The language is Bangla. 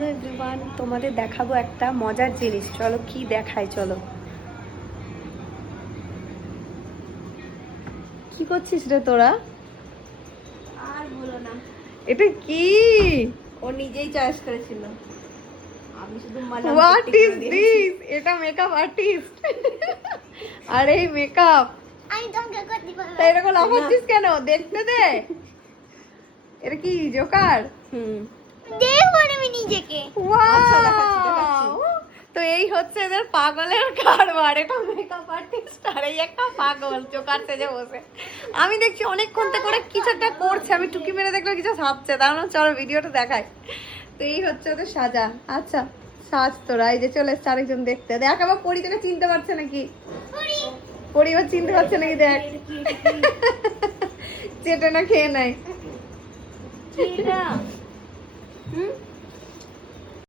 হ্যালো এভরিওয়ান, তোমাদের দেখাবো একটা মজার জিনিস। চলো কি দেখাই, চলো। কি করছিস রে তোরা? আর বলো না, এটা কি? ও নিজেই চয়েস করেছিল, আমি শুধু হোয়াট ইজ দিস? এটা মেকআপ আর্টিস্ট। আরে মেকআপ, আমি তোমাকে করতে পারবো। তাই এরকম লাফাচ্ছিস কেন? দেখতে দে। এটা কি জোকার? দেখবো আমি নিজেকে। আচ্ছা, দেখাচ্ছি। তো এই হচ্ছে এদের পাগলের কারবার। এটা মেকআপ আর্টিস্ট আর এই একটা পাগল জোকার সেজে বসে। আমি দেখছি অনেকক্ষণ থেকে করে কিছু একটা করছে, আমি টুকি মেরে দেখলে কিছু সাজছে, তার মানে চলো ভিডিওটা দেখাই। তো এই হচ্ছে ওদের সাজা। আচ্ছা সাজ তোরা, এই যে চলে এসছে আরেকজন দেখতে। দেখ আবার পরি তোকে চিনতে পারছে নাকি? পরিবার চিনতে পারছে নাকি? দেখ চেটে না খেয়ে নাই। হুম